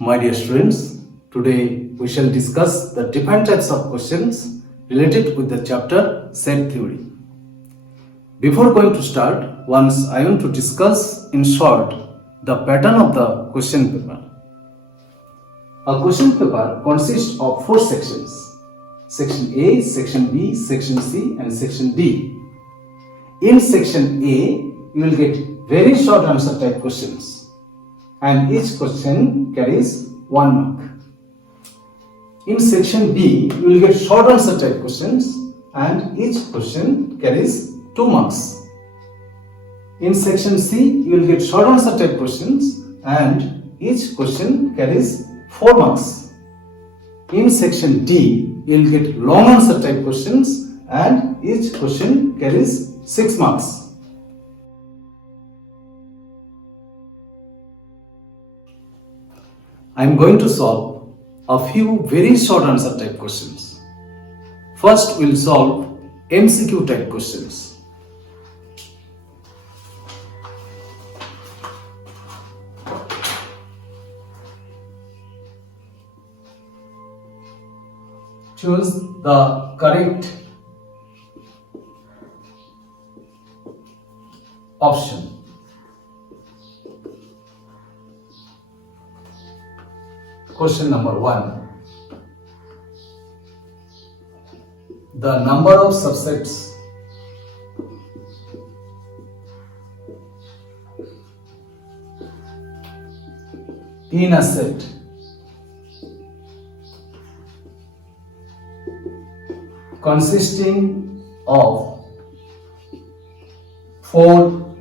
My dear students, today we shall discuss the different types of questions related with the chapter set theory. Before going to start, once I want to discuss in short the pattern of the question paper. A question paper consists of 4 sections: Section A, Section B, Section C and Section D. In Section A, you will get very short answer type questions and each question carries 1 mark. In Section B, you will get short answer type questions and each question carries 2 marks. In Section C, you will get short answer type questions and each question carries 4 marks. In Section D, you will get long answer type questions and each question carries 6 marks. I am going to solve a few very short answer type questions. First, we will solve MCQ type questions. Choose the correct option. Question number 1. The number of subsets in a set consisting of 4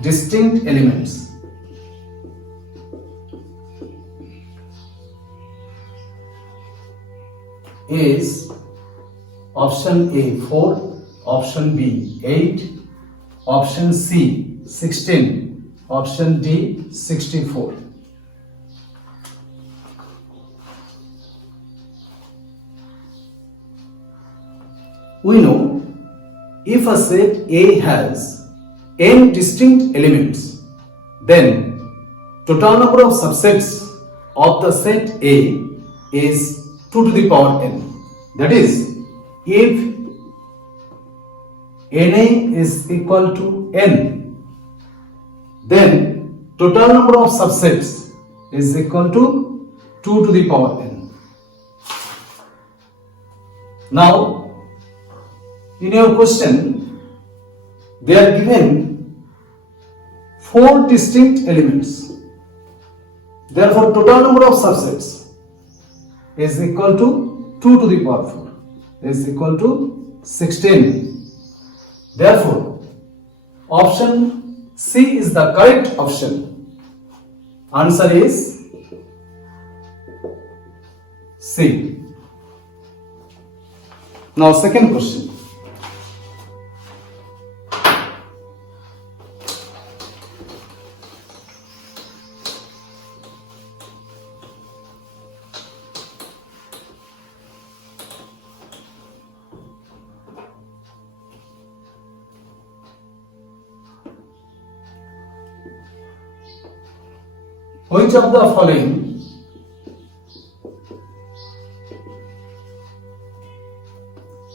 distinct elements is option A 4, option B 8, option C 16, option D 64. We know if a set A has n distinct elements, then total number of subsets of the set A is 2 to the power n. That is, if Na is equal to n, then total number of subsets is equal to 2 to the power n. Now, in your question, they are given 4 distinct elements. Therefore, total number of subsets is equal to 2 to the power 4 is equal to 16. Therefore, option C is the correct option. Answer is C. Now, second question. Which of the following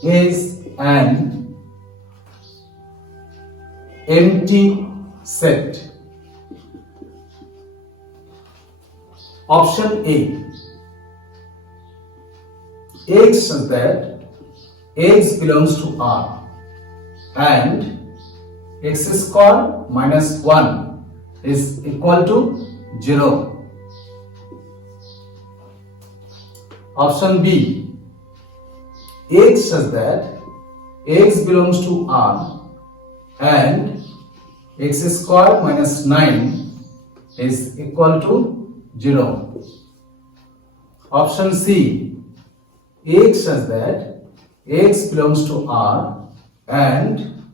is an empty set? Option A. X says that X belongs to R and X square minus 1 is equal to 0. Option B. X says that X belongs to R and X square minus 9 is equal to 0. Option C. X says that X belongs to R and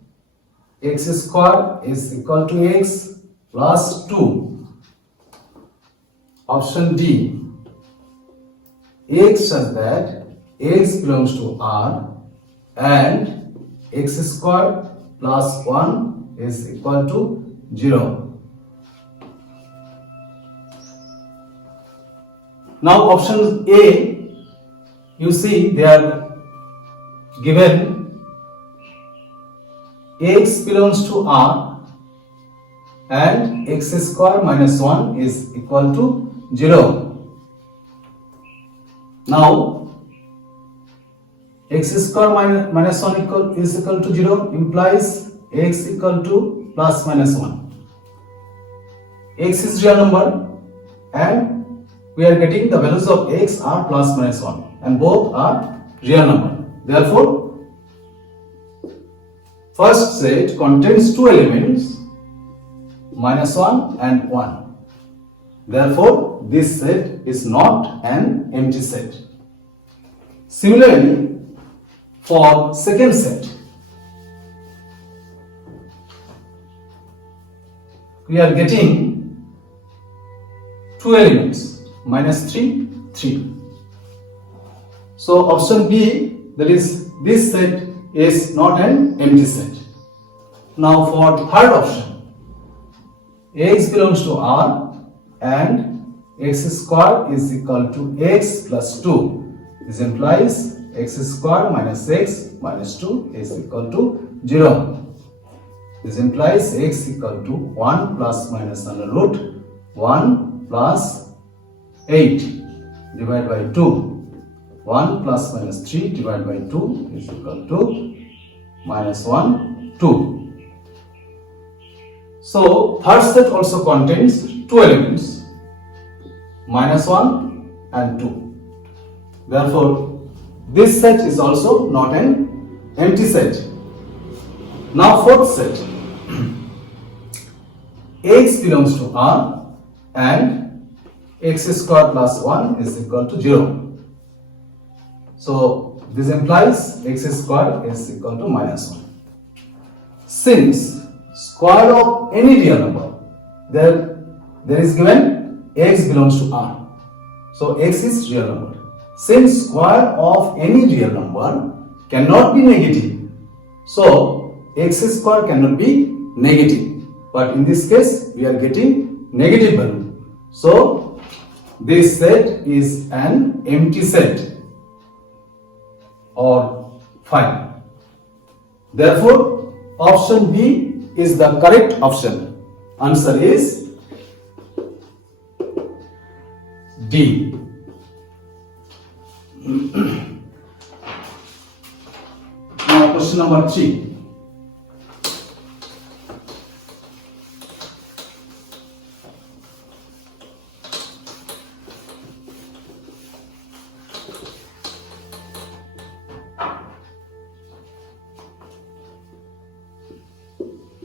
X square is equal to X plus 2. Option D. X says that X belongs to R and X square plus 1 is equal to 0. Now option A, you see they are given x belongs to R and x square minus 1 is equal to 0. Now x square minus 1 is equal to 0 implies x equal to plus minus 1. X is real number and we are getting the values of x are plus minus 1 and both are real number. Therefore, first set contains two elements minus 1 and 1. Therefore, this set is not an empty set. Similarly, for second set, we are getting two elements minus 3, 3. So option B, that is this set is not an empty set. Now for third option, x belongs to R and x square is equal to x plus 2. This implies x square minus x minus 2 is equal to 0. This implies x equal to 1 plus minus under root 1 plus 8 divided by 2. 1 plus minus 3 divided by 2 is equal to minus 1, 2. So, third set also contains two elements, minus 1 and 2. Therefore, this set is also not an empty set. Now, fourth set, x belongs to R and x square plus 1 is equal to 0. So, this implies x square is equal to minus 1. Since square of any real number, there is given x belongs to R. So, x is real number. Since square of any real number cannot be negative, so x square cannot be negative. But in this case, we are getting negative value. So, this set is an empty set or fine. Therefore, option B is the correct option. Answer is D. Now, question number 3.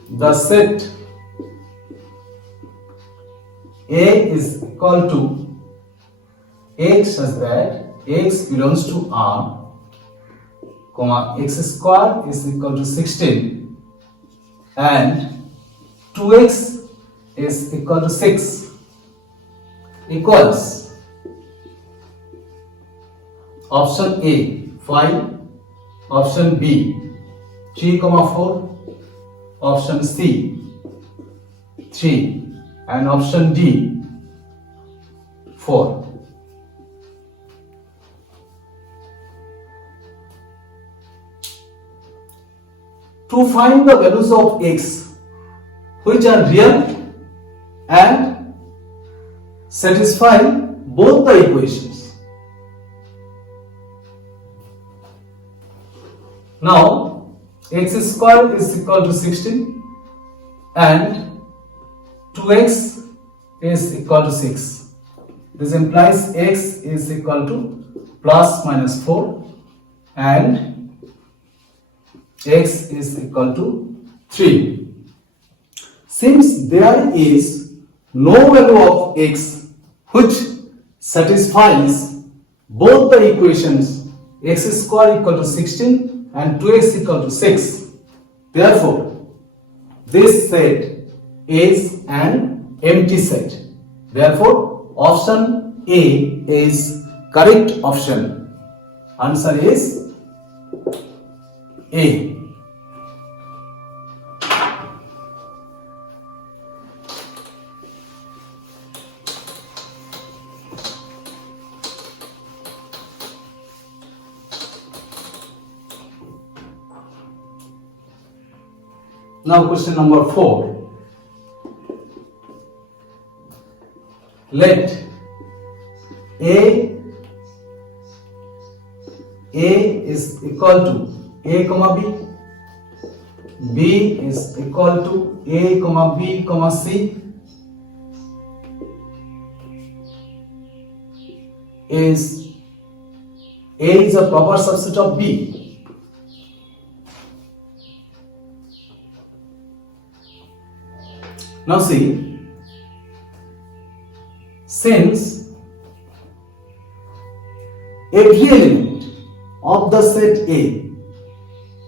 The set A is equal to x such that x belongs to R, comma x square is equal to 16 and 2x is equal to 6 equals option A 5, option B 3, 4, option C 3 and option D 4. To find the values of x which are real and satisfy both the equations. Now, x square is equal to 16 and 2x is equal to 6. This implies x is equal to plus minus 4 and x is equal to 3. Since there is no value of x which satisfies both the equations x square equal to 16 and 2x equal to 6, therefore this set is an empty set. Therefore, option A is correct option. Answer is A. Now question number 4. Let A is equal to A comma B, B is equal to A comma B comma C, is A is a proper subset of B. Now see, since every element of the set A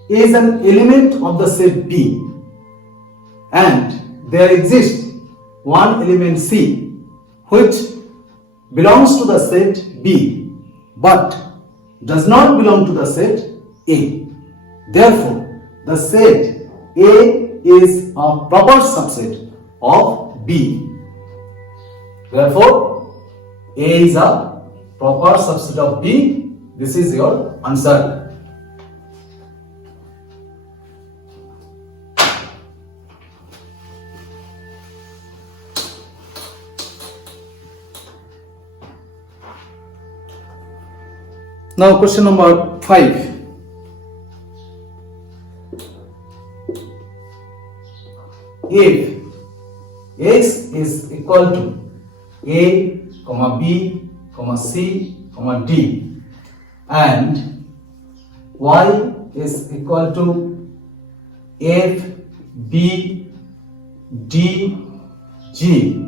is an element of the set B and there exists one element C which belongs to the set B but does not belong to the set A. Therefore, the set A is a proper subset of B. Therefore, A is a proper subset of B. This is your answer. Now question number 5. If x is equal to A, B, C, D and y is equal to F, B, D, G,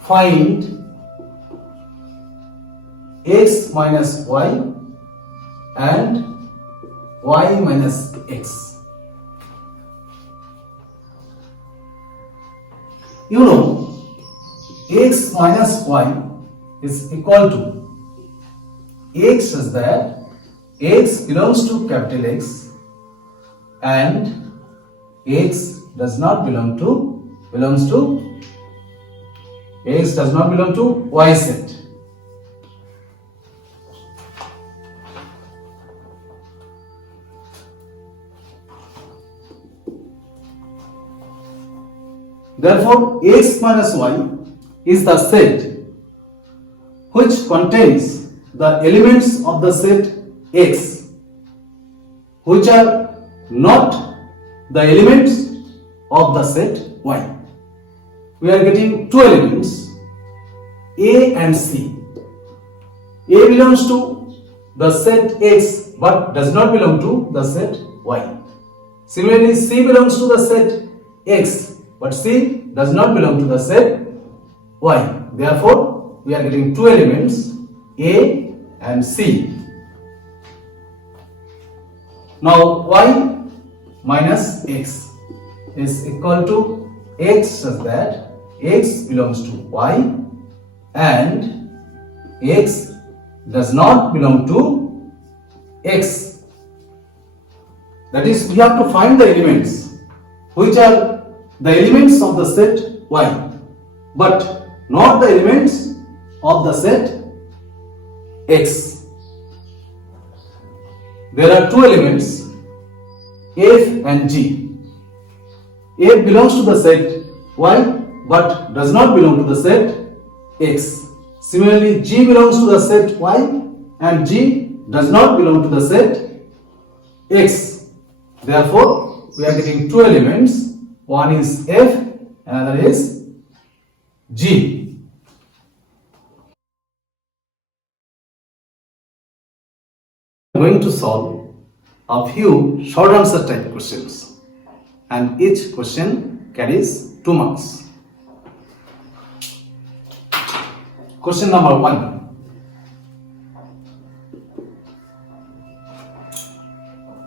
find x minus y and y minus x. You know, x minus y is equal to x is that x belongs to capital X and x does not belong to y set. Therefore, x minus y is the set which contains the elements of the set X which are not the elements of the set Y. We are getting two elements A and C. A belongs to the set X but does not belong to the set Y. Similarly, C belongs to the set X but C does not belong to the set Y. Therefore, we are getting two elements A and C. Now, y minus x is equal to x such that x belongs to y and x does not belong to x. That is, we have to find the elements which are the elements of the set Y but not the elements of the set X. There are two elements F and G. F belongs to the set Y but does not belong to the set X. Similarly, G belongs to the set Y and G does not belong to the set X. Therefore, we are getting two elements. One is F, another is G. We are going to solve a few short answer type questions and each question carries 2 marks. Question number 1.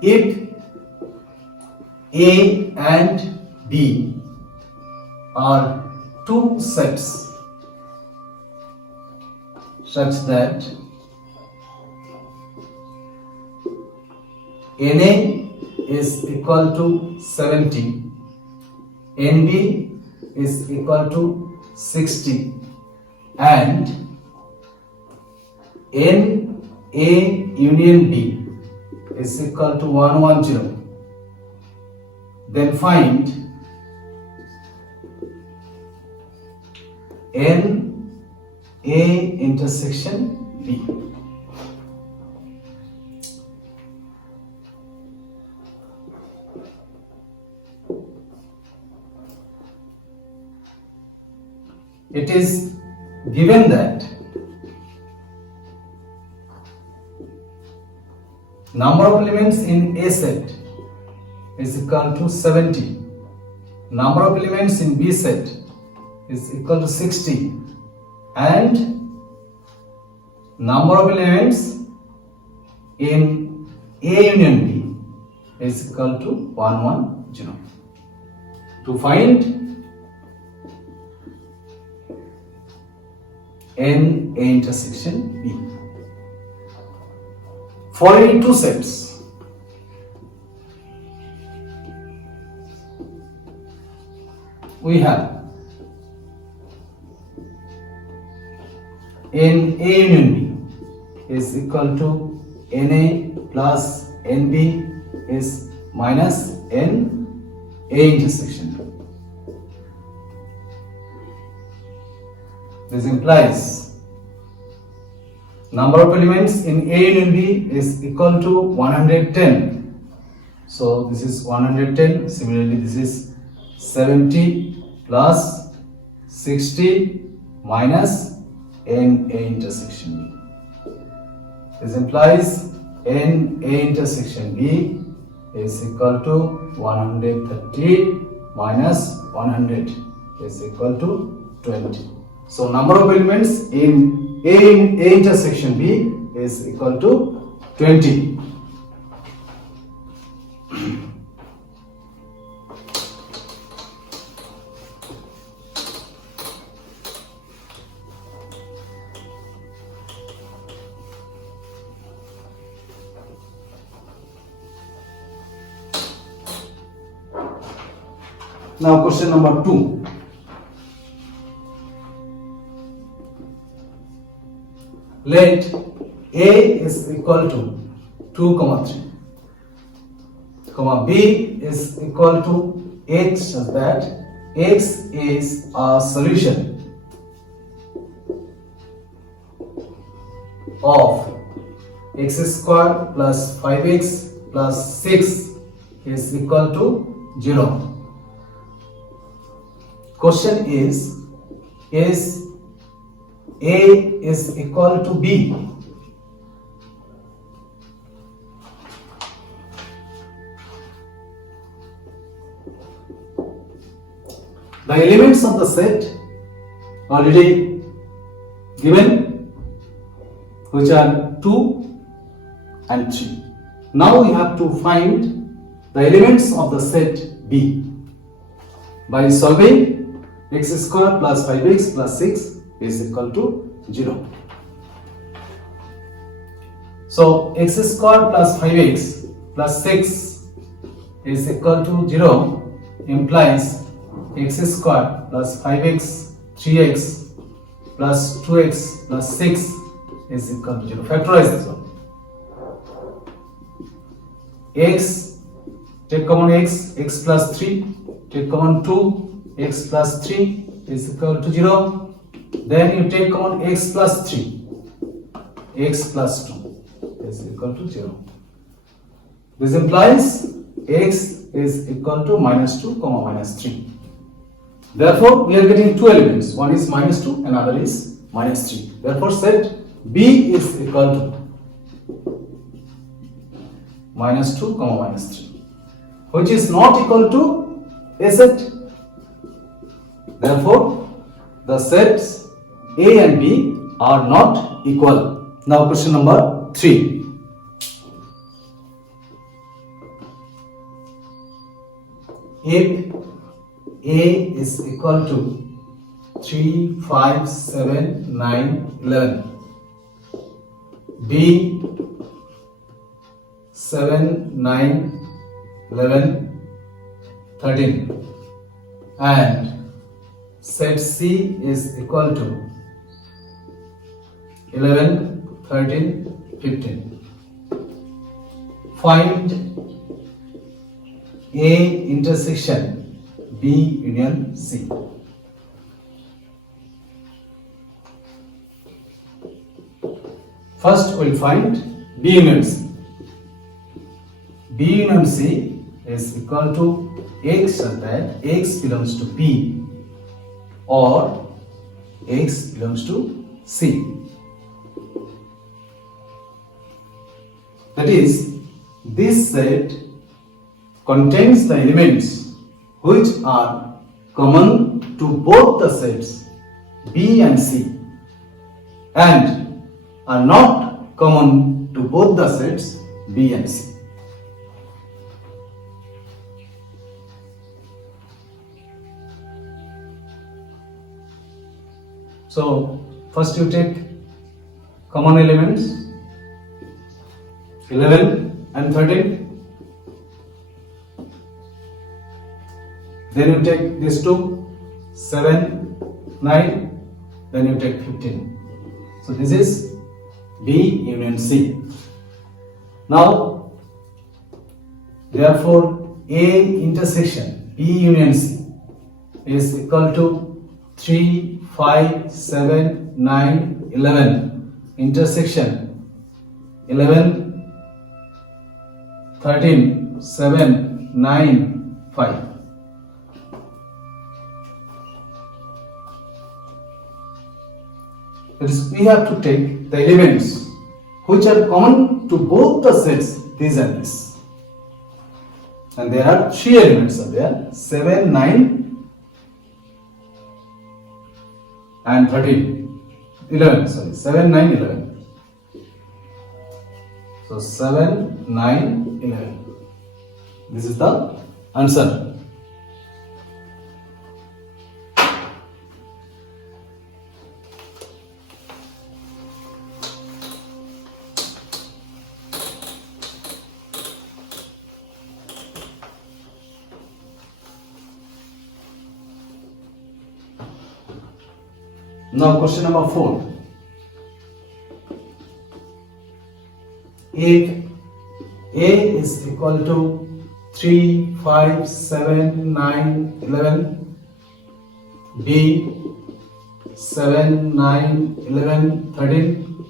If A and B are two sets such that NA is equal to 70, NB is equal to 60 and NA union B is equal to 110. then find N A intersection B. It is given that number of elements in A set is equal to 70. Number of elements in B set is equal to 60. And number of elements in A union B is equal to 110. To find N A intersection B. For any two sets, we have in A union B is equal to NA plus NB is minus N A intersection B. This implies number of elements in A union B is equal to 110. So this is 110. Similarly, this is 70 plus 60 minus N A intersection B. This implies N A intersection B is equal to 130 minus 100 is equal to 20. So number of elements in A intersection B is equal to 20. Now question number 2. Let A is equal to 2, 3, B is equal to H such that X is a solution of x square plus 5x plus 6 is equal to 0. Question is A is equal to B? The elements of the set already given, which are 2 and 3. Now we have to find the elements of the set B by solving x square plus 5x plus 6 is equal to 0. So x square plus 5x plus 6 is equal to 0 implies x square plus 5x 3x plus 2x plus 6 is equal to 0. Factorize this one. X, take common x plus 3, take common 2, x plus 3 is equal to 0. Then you take common x plus 3, x plus 2 is equal to 0. This implies x is equal to minus 2, minus 3. Therefore, we are getting two elements. One is minus 2, another is minus 3. Therefore, set B is equal to minus 2, minus 3, which is not equal to A set. Therefore, the sets A and B are not equal. Now, question number 3. If A is equal to 3, 5, 7, 9, 11, B 7, 9, 11, 13, and set C is equal to 11, 13, 15. Find A intersection B union C. First we'll find B union C. B union C is equal to X such that X belongs to B or X belongs to C. That is, this set contains the elements which are common to both the sets B and C and are not common to both the sets B and C. So, first you take common elements 11 and 13. Then you take these two 7, 9. Then you take 15. So, this is B union C. Now, therefore, A intersection B union C is equal to 3, 5, 7, 9, 11 intersection 11, 13, 7, 9, 5. That is, we have to take the elements which are common to both the sets, these and this. And there are 3 elements are there, 7, 9 and 13. 11, sorry, 7, 9, 11. So 7, 9, 11. This is the answer. Now question number 4. If A is equal to 3, 5, 7, 9, 11, B 7, 9, 11, 13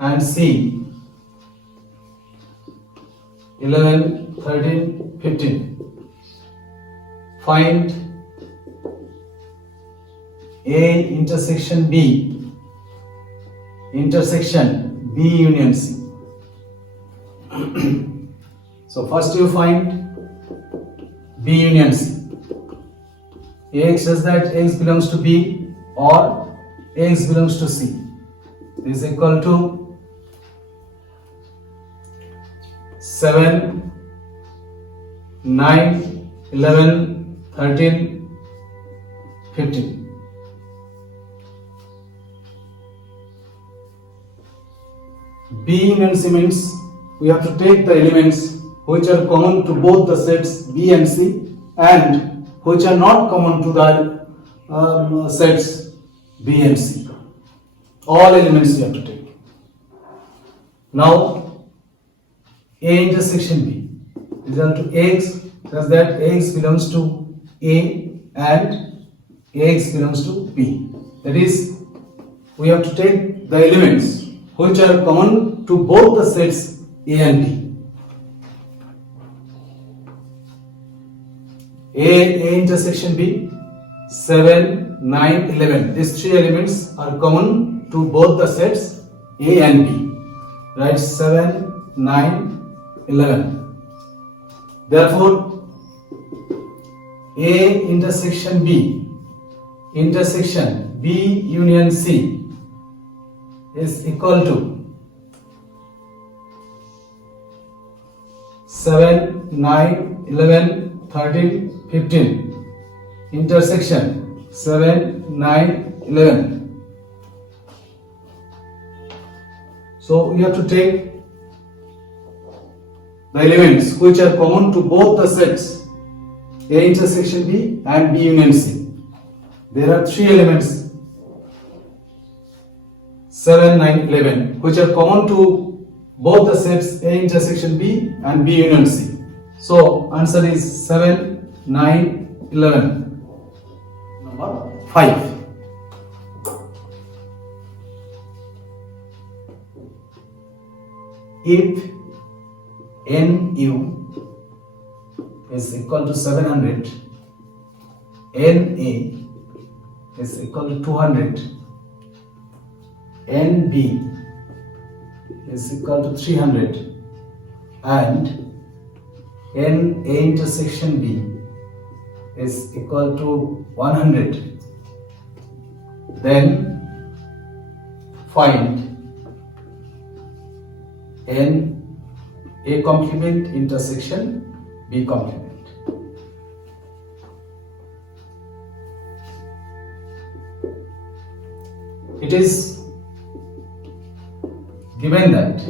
and C 11, 13, 15. Find A intersection B intersection B union C. So first you find B union C. Ax says that X belongs to B or X belongs to C. This is equal to 7, 9, 11, 13, 15. B union C means we have to take the elements which are common to both the sets B and C and which are not common to the sets B and C. All elements we have to take. Now A intersection B is equal to X such that X belongs to A and X belongs to B. That is, we have to take the elements which are common to both the sets A and B. A intersection B 7, 9, 11. These 3 elements are common to both the sets A and B. Right, 7, 9, 11. Therefore, A intersection B union C is equal to 7, 9, 11, 13, 15 intersection 7, 9, 11. So we have to take the elements which are common to both the sets A intersection B and B union C. There are 3 elements 7, 9, 11 which are common to both the sets A intersection B and B union C. So answer is 7, 9, 11. Number 5. If NU is equal to 700, NA is equal to 200, NB is equal to 300, and NA intersection B is equal to 100, then find N A complement intersection B complement. It is given that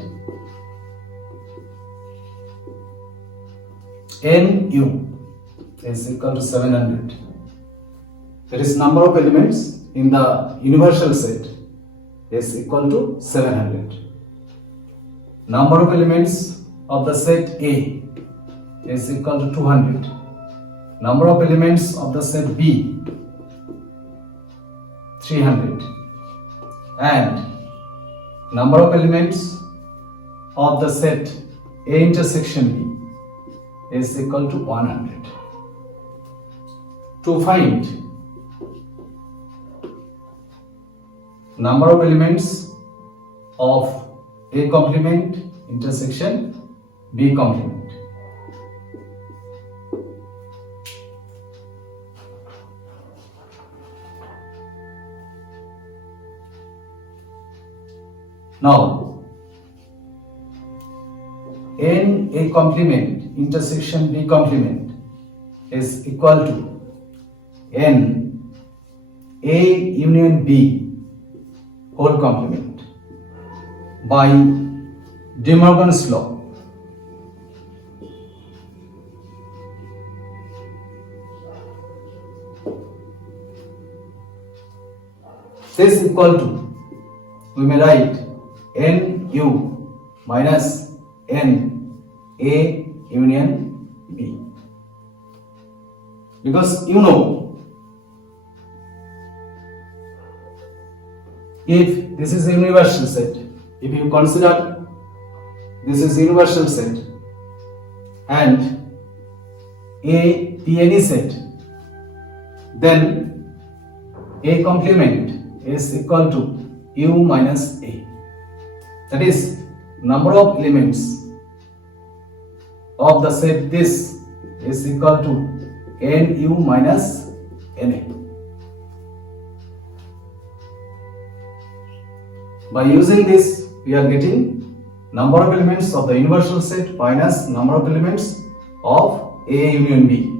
NU is equal to 700. There is number of elements in the universal set is equal to 700. Number of elements of the set A is equal to 200. Number of elements of the set B 300, and number of elements of the set A intersection B is equal to 100. To find number of elements of A complement intersection B complement. Now, N A complement intersection B complement is equal to N A union B whole complement by De Morgan's law. This is equal to, we may write NU minus N A union B, because you know, if this is a universal set, if you consider this is universal set and A be any set, then A complement is equal to U minus A. That is, number of elements of the set this is equal to NU minus NA. By using this, we are getting number of elements of the universal set minus number of elements of A union B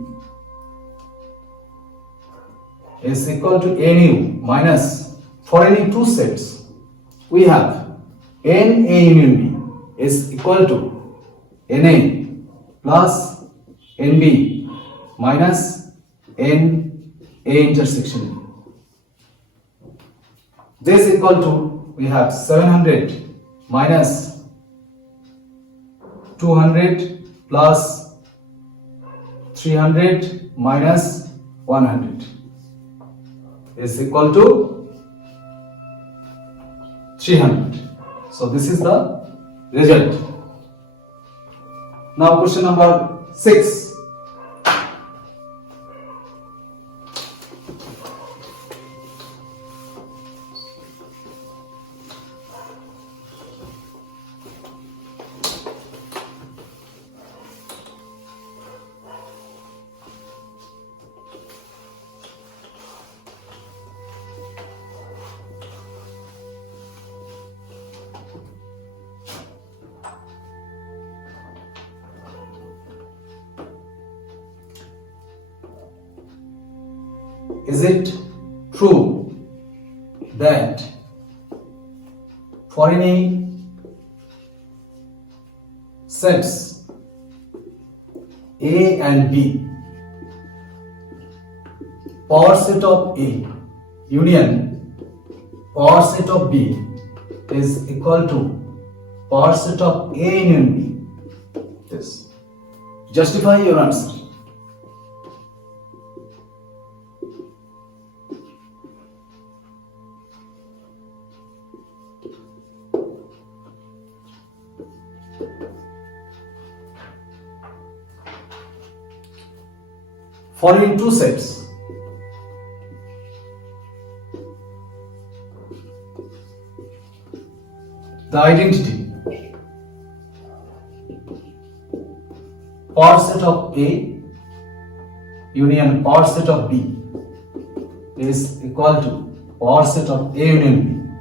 is equal to NU minus, for any two sets, we have NA union B is equal to NA plus NB minus NA intersection B. This is equal to, we have 700 minus 200 plus 300 minus 100 is equal to 300. So this is the result. Now question number 6. Is it true that for any sets A and B, power set of A union power set of B is equal to power set of A union B? Yes. Justify your answer. Following two sets. The identity. Power set of A union power set of B is equal to power set of A union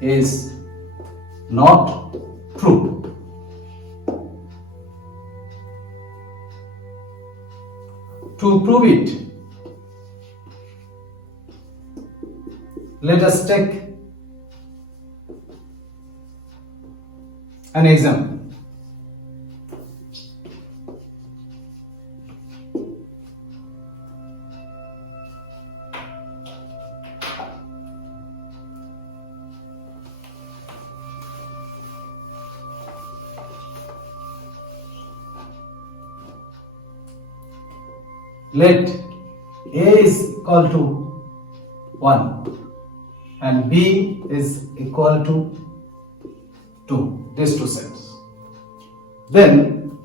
B is not true. To prove it, let us take an example. Let A is equal to 1 and B is equal to 2, these two sets. Then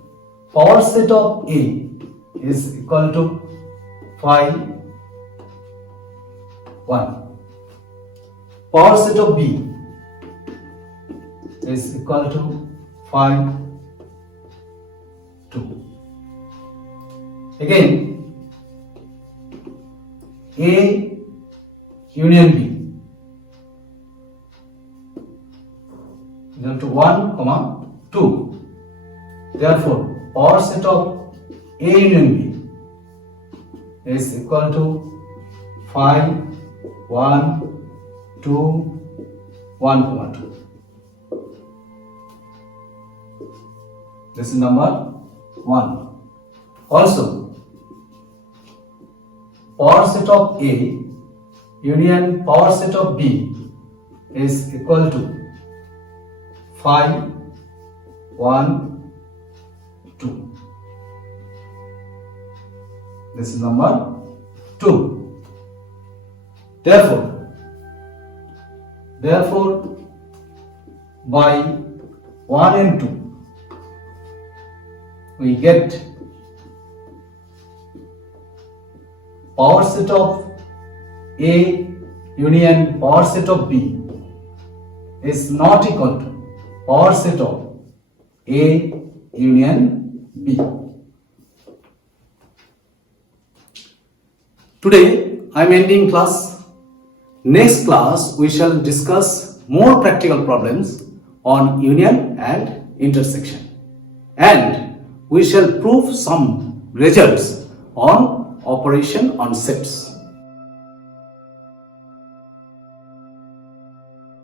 power set of A is equal to 5, 1. Power set of B is equal to 5, 2. Again, A union B is equal to 1, 2. Therefore, power set of A union B is equal to 5, 1, 2, 1, 2. This is number 1. Also, power set of A union power set of B is equal to 5, 1, 2. This is number 2. Therefore, by 1 and 2, we get power set of A union power set of B is not equal to power set of A union B. Today I am ending class. Next class we shall discuss more practical problems on union and intersection, and we shall prove some results on operation on sets.